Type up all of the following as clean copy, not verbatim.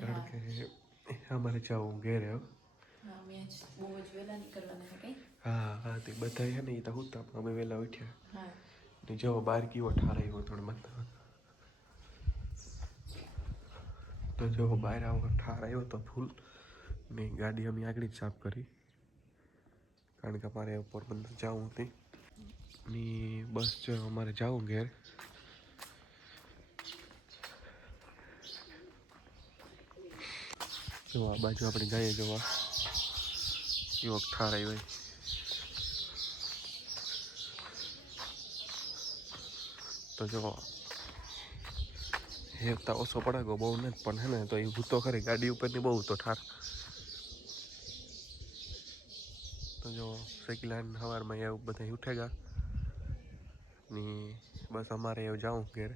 કારણ કે અમારે જવું ઘેરે હો. હા મેં બહુ જ વહેલા નીકળવાના છે કંઈ. હા તે બધા છે ને એ તો હુતા પણ અમે વહેલા ઉઠ્યા. હા ને જો બહાર કેવો ઠાર આવ્યો થોડો મત તો જો બહાર આવો ઠાર આવ્યો તો ફૂલ ને ગાડી અમે આગળ જ સાફ કરી કારણ કે અમારે પોરબંદર જવું હતી ની બસ જો અમારે જવું ઘેર. જો આ બાજુ આપણે જઈએ જોવા કેવો ઠાર આવ્યો તો જો હેરતા ઓછો પડાકો બહુ નથી પણ હે ને તો એ ભૂતો ખરી ગાડી ઉપરની બહુ તો ઠાર. તો જો સેકલાન સવારમાં એવું બધા ઉઠેગા ની બસ અમારે એવું જાઉં ઘેર.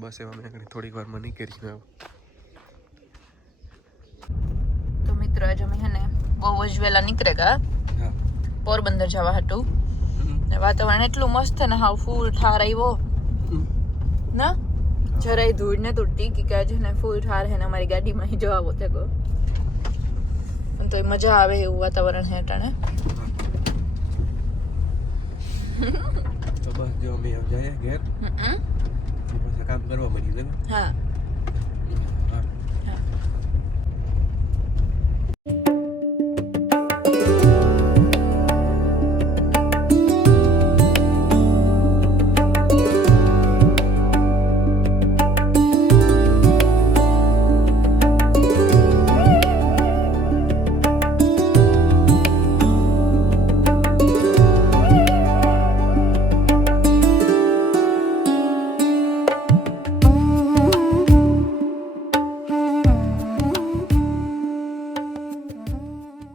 બસ એમાં મેં થોડીક વારમાં નીકળી. તો મિત્રો આજે અમે હે ને બહુ જ વહેલા નીકળેગા હા પોરબંદર જવા હતું. ને વાતાવરણ એટલું મસ્ત છે ને હાવ ફૂલ ઠાર આવ્યો ના જરાય ધૂળ ને તૂટતી કે આજે ને ફૂલ ઠાર હે ને અમારી ગાડીમાં જ આવો થયો પણ તો મજા આવે એવું વાતાવરણ હે ટાણે. તો બસ જો અમે જઈએ ઘેર પછી કામ કરવા મળી ને. હા હા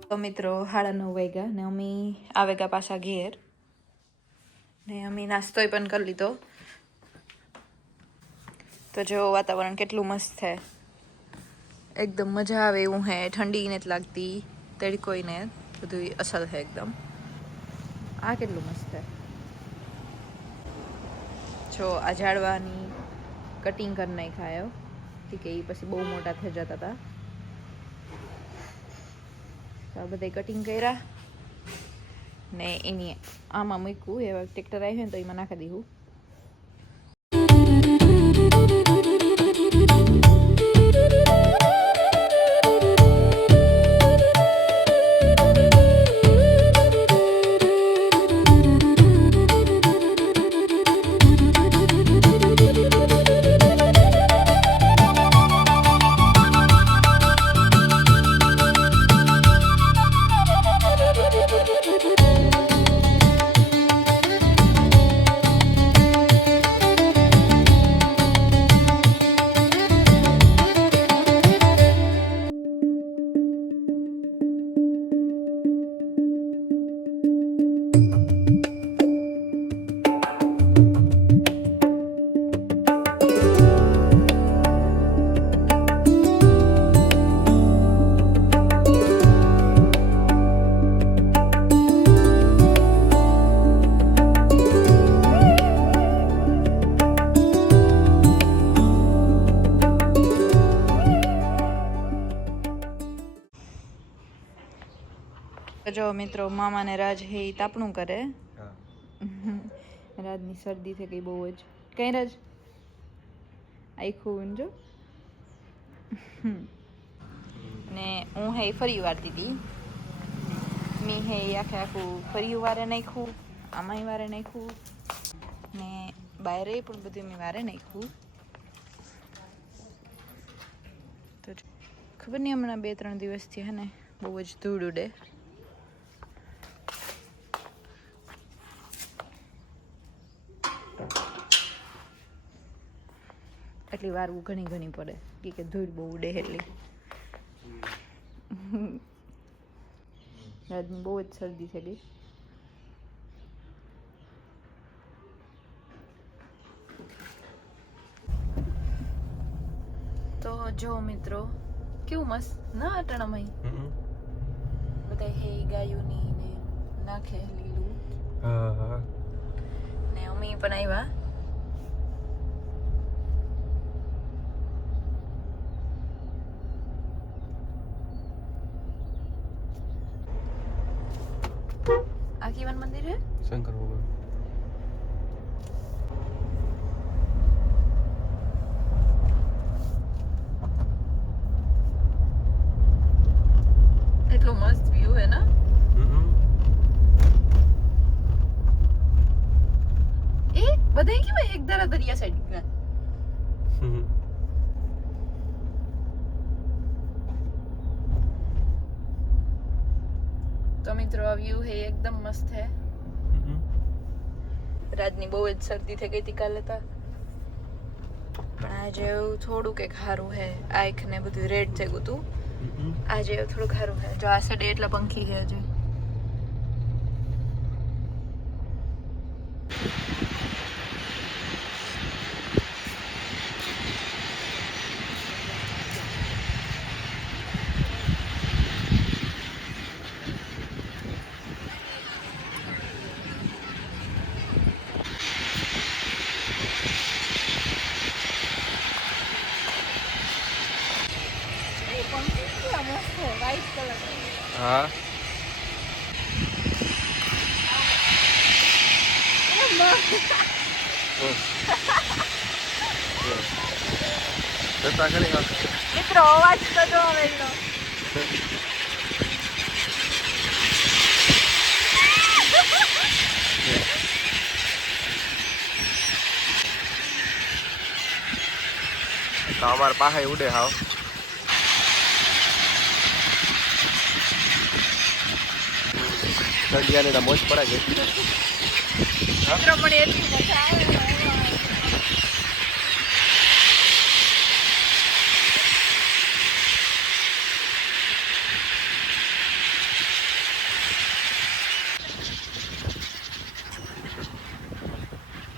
તો મિત્રો 9:30 વાગ્યા ને અમે આવેગા પાછા ઘેર ને અમે નાસ્તોય પણ કરી લીધો. તો જો વાતાવરણ કેટલું મસ્ત છે એકદમ મજા આવે એવું હે ઠંડી નથી લાગતી તડકોય ને બધું અસલ છે એકદમ. આ કેટલું મસ્ત છે જો આ ઝાડવાની કટિંગ કરી નાખાયો ઠીક એ પછી બહુ મોટા થઈ જતા હતા તો આ બધા કટિંગ કર્યા ને એની આમાં મૂક્યું એવા ટ્રેક્ટર આવ્યું ને તો એમાં નાખી દીધું. જો મિત્રો મામાને રાજ હે તાપણું કરે. રાજની શરદી થઈ ગઈ બહુ જ. કઈ રાજ આખું જો ને હું હે ફરી વારતી હતી મેં હે આખું ફરી વારે નાખ્યું આમાંય વારે નાખ્યું ને બારે પણ બધું મેં વારે નાખ્યું. તો ખબર નહીં હમણાં 2-3 દિવસથી હે ને બહુ જ ધૂળ ઉડે. એટલી વારવું ઘણી પડે કે ધૂળ બહુ ઉડે એટલી. રાજની બહુ જ શરદી થઈ ગઈ. તો જો મિત્રો કેવું મસ્ત ના અટાણામાં બધા હે ગાયોની ને નાખે લીલું. ને અમે પણ આવ્યા આ કેવાનું મંદિર છે? શંકર ભગવાન. એટલો મસ્ત વ્યૂ હે ને. એ બધા કેવા એક ધારા દરિયા સાઈડ ગયા. તો મિત્રો આ વ્યૂ હે એકદમ મસ્ત હે. રાજની બહુ જ શરદી થઈ ગઈ હતી કાલે તો, પણ આજે એવું થોડું કંઈક સારું હે. આંખ ને બધું રેડ થઈ ગયું હતું. આજે એવું થોડું સારું હે. જો આ સાઈડ એટલા પંખી છે હજી. White colour. હા જતા કરી હા. મિત્રો અવાજ તો જો હવે એનો. તો અમારે પાસે ઉડે હાવ. ઠંડિયાને તો મોજ પડે છે. મિત્રો મને એટલી મજા આવે.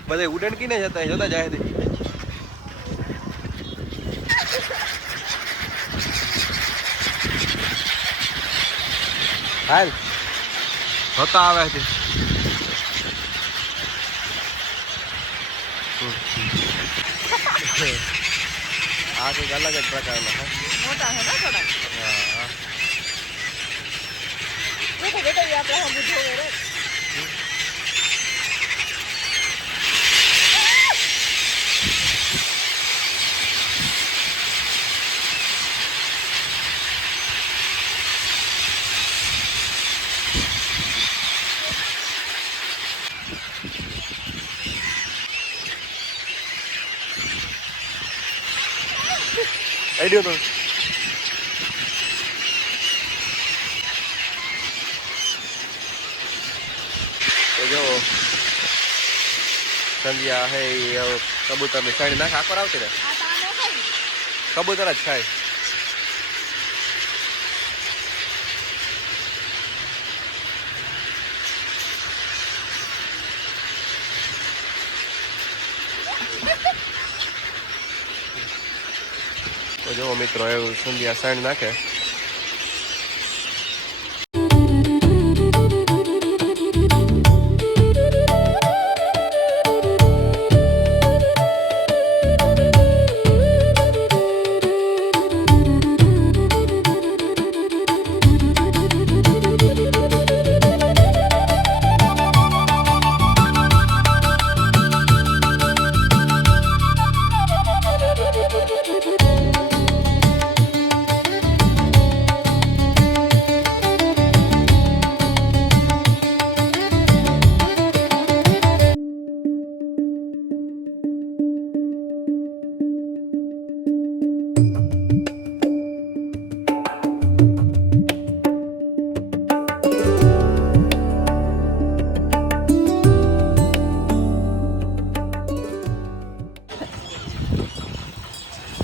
બધે ઉડન કીને જતા જોતા જાય છે. હાલ હોતા આવે છે. આ કંઈક અલગ જ પ્રકારના મોટા હે ને થોડા. હા બેઠો બેઠો આપણે હમ જોવે રે. આઈડિયો તો જો સંધ્યા હે કબૂતર ની સાઈડ નાખ આખર આવતી ને કબૂતર જ ખાય. તો જો મિત્રો એવું સંધ્યા સાઈડ નાખે.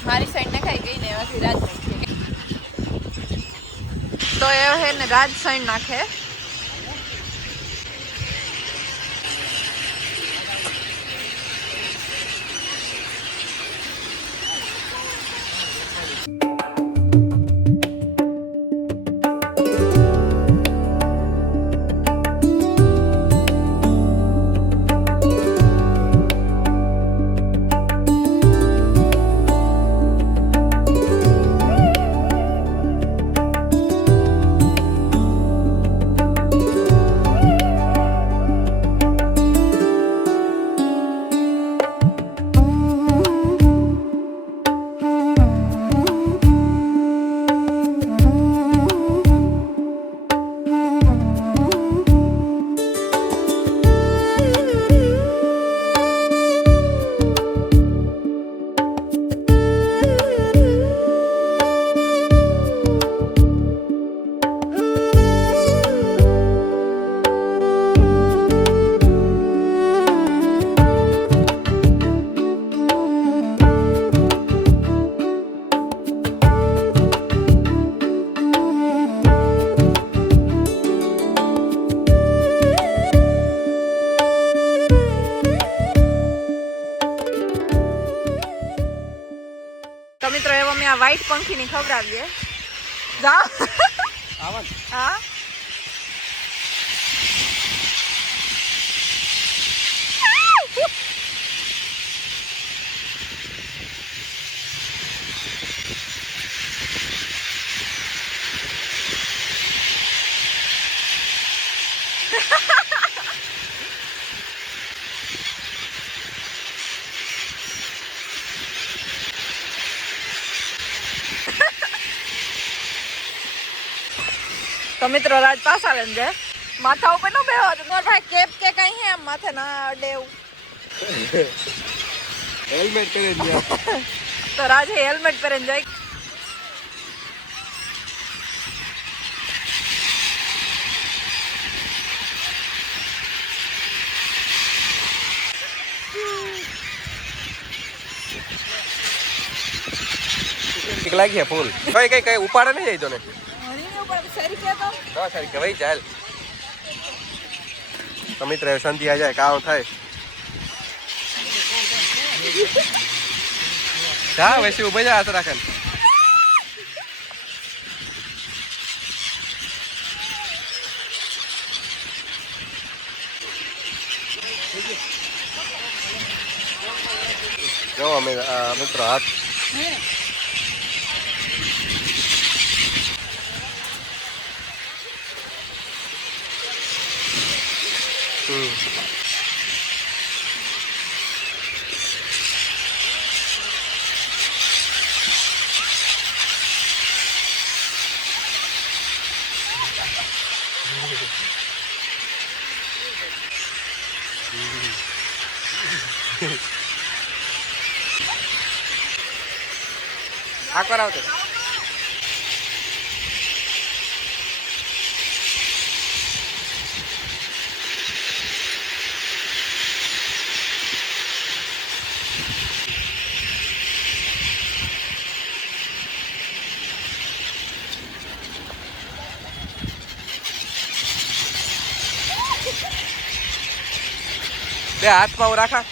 મારી સાઈડ ને ખાઈ ગઈ ને એમાંથી રાજ નાખી. તો એ હે ને રાજ સાઈડ નાખે. તો મિત્રો એવો મેં આ વ્હાઈટ પંખીની ખવડાવીએ. જાઓ. હા તો મિત્રો રાજ પાસ આવે ને માથા ઉપર નો બેહો મોર ભાઈ કેપ કે કઈ હે આમ માથે ના અડે એવું. હેલ્મેટ પહેરીને જાય. તો રાજ હેલ્મેટ પહેરીને જાય. લાગી છે ફૂલ કઈ કઈ કઈ ઉપાડે નહીં જાય તો ને હરીને ઉપર શેરી કે તો હા સારી કે ભાઈ ચાલ તો મિત્ર સંધિ આ જાય કામ થાય જા વૈસી ઉભા જા હાથ રાખે જો અમે મિત્ર હાથ આ કરાવતો બે હાથમાં રાખા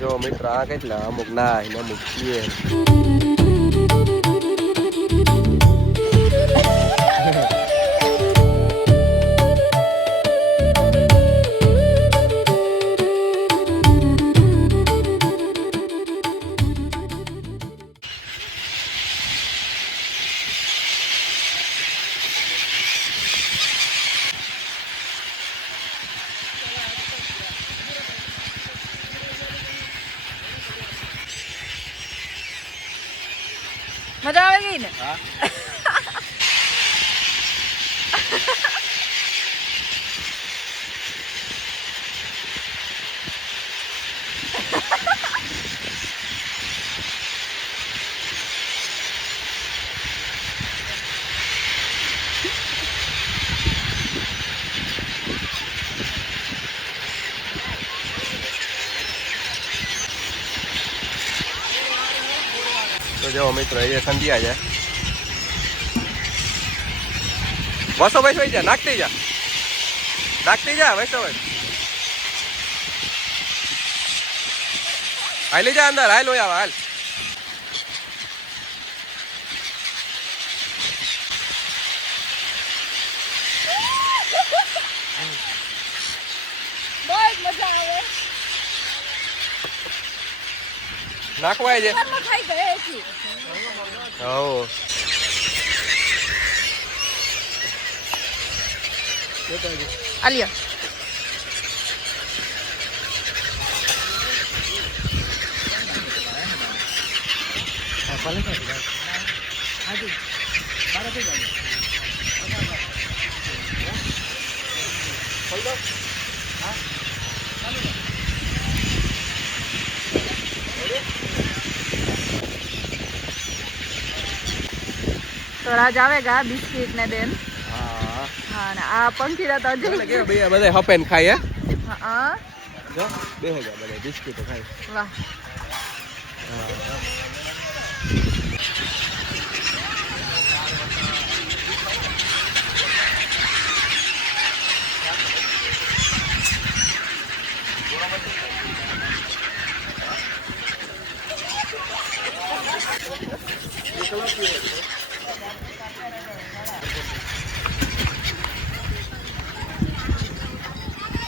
જો મિત્ર આ કેટલા અમુક ના ને અમુક પીએ મજા આવે ગઈ ને હા તો જો મિત્રો એ સંધ્યા છે બસો ભાઈ સોઈ જા નાખતી જા વૈસો ભાઈ હાલી જા અંદર હાલ હોય હાલ મજા આવે નાખવાય છે ખાઈ ગયે છી હો આલિયા तो राज आवेगा बिस्किट ने देन હા हाँ ना आ पंखीड़ा तो अजय એટલે કે બે બધા હપેન ખાય हाँ જો બે હજાર બધા બિસ્કિટો ખાય वाह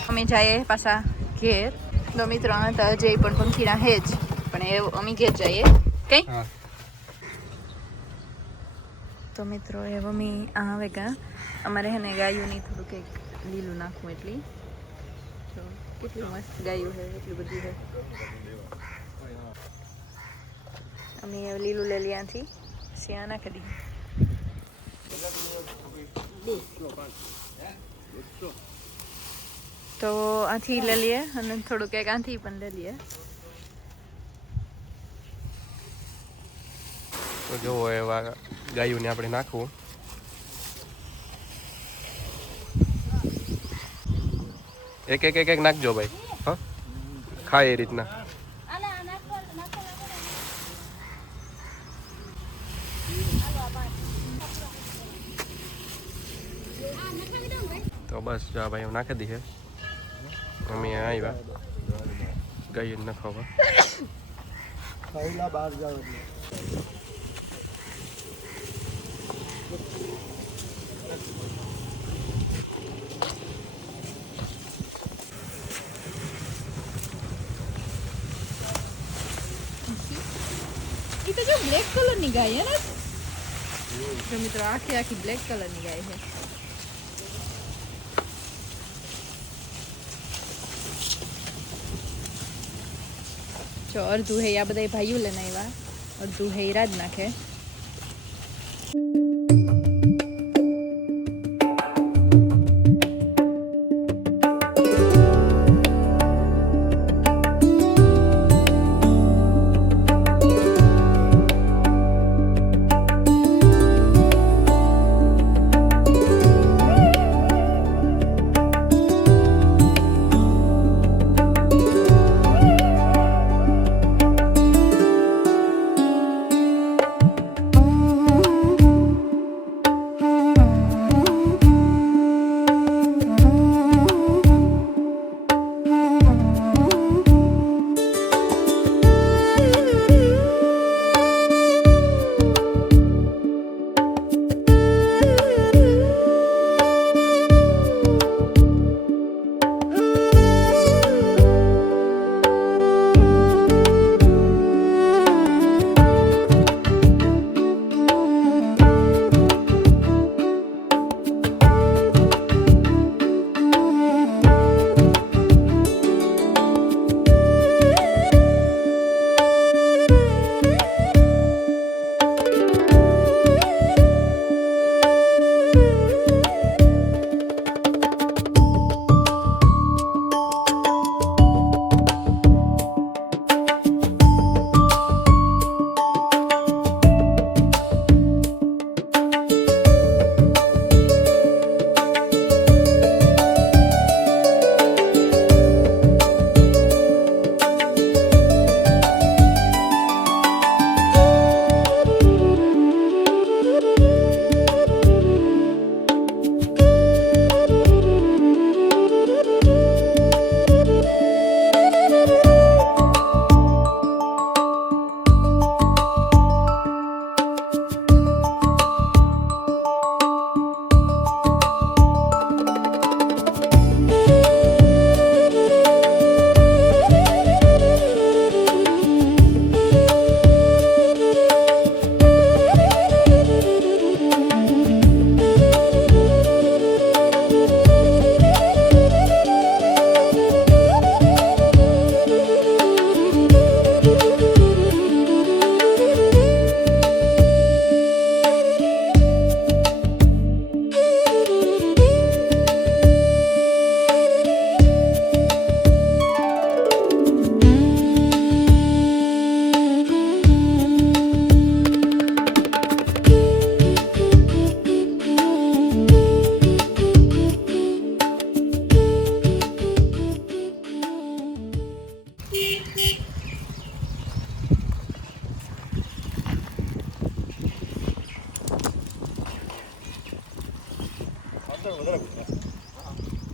અમે જઈએ પાછા ઘેર તો મિત્રો હતા અજય પણ પંખીડા હે જ પણ એ અમે ઘેર જઈએ કઈ હા તો મિત્રો એ મમ્મી આ આવે કા અમારે હે ને ગાયોની થોડું કંઈક લીલું નાખવું એટલી તો કેટલી મસ્ત ગાયું છે એટલી બધી છે અમે લીલું લઈ ત્યાંથી શિયા નાખી દીધી તો આથી લઈ લઈએ અને થોડું કંઈક આથી પણ લઈ લઈએ તો જોવો એવા ગાયોને આપણે નાખવું એક એક એક એક નાખજો ભાઈ હા ખાય એ રીતના તો બસ જો ભાઈ હું નાખી દઈએ અમે આવ્યા ગાયો નખાવા બહાર જાવ એ તો જો બ્લેક કલરની ગાય હે ને તો મિત્રો આખી આખી બ્લેક કલરની ગાય છે જો અડધું હે આ બધા ભાઈઓ લઈને આવ્યા અડધું હે રાજ નાખે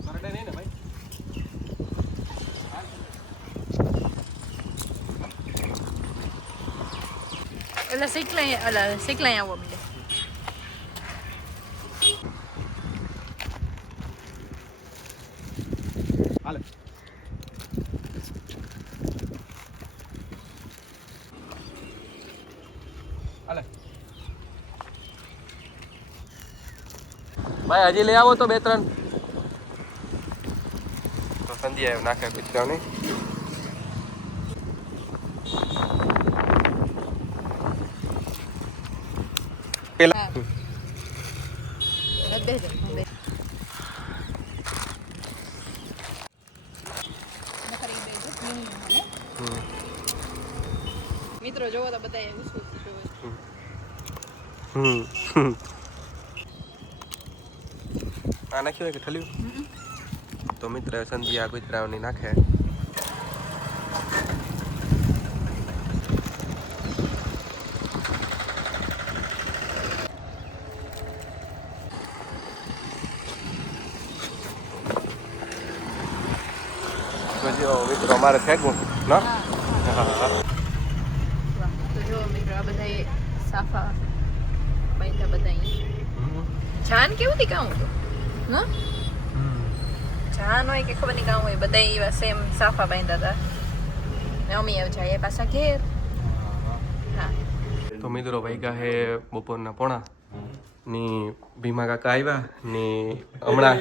કરડે નહીં ને ભાઈ. એટલે શીખલાઈ આવો બીજે હાલે. હાલે. ભાઈ હજી લઈ આવો તો 2-3 તો સંધ્યા નાખે કૂતરાને. પેલા મિત્રો જોવો તો બધા આ નાખ્યું હોય કે ઠલ્યું તો મિત્ર સંધ્યા કૂતરાઓની નાખે. મિત્રો અમારે ફેંકવું ના. તો જો મિત્રો આ બધા સાફા બાંધ્યા બધા જાન કેવું થી કામ હતું ના જાન હોય કે ખબર નહીં કામ હોય બધા એવા સેમ સાફા બાંધ્યા હતા ને અમે આવી જાય પાછા ઘેર. હા તો મિત્રો વાગ્યા હે બપોરના પોણા ની ભીમા કાકા આવ્યા ને હમણાં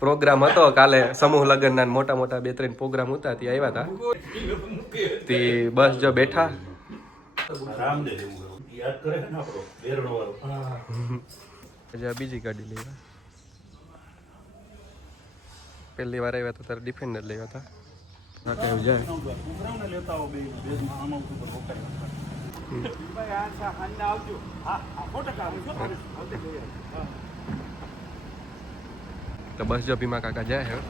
પ્રોગ્રામ હતો કાલે સમૂહ લગ્નના મોટા મોટા 2-3 પ્રોગ્રામ હતા તે આવ્યા હતા તે બસ જો બેઠા. બીજી ગાડી લેવા પહેલી વાર આવ્યા હતા ત્યારે ડિફેન્ડર લેવા હતા. તો બસ જો ભીમા કાકા જાય હવે.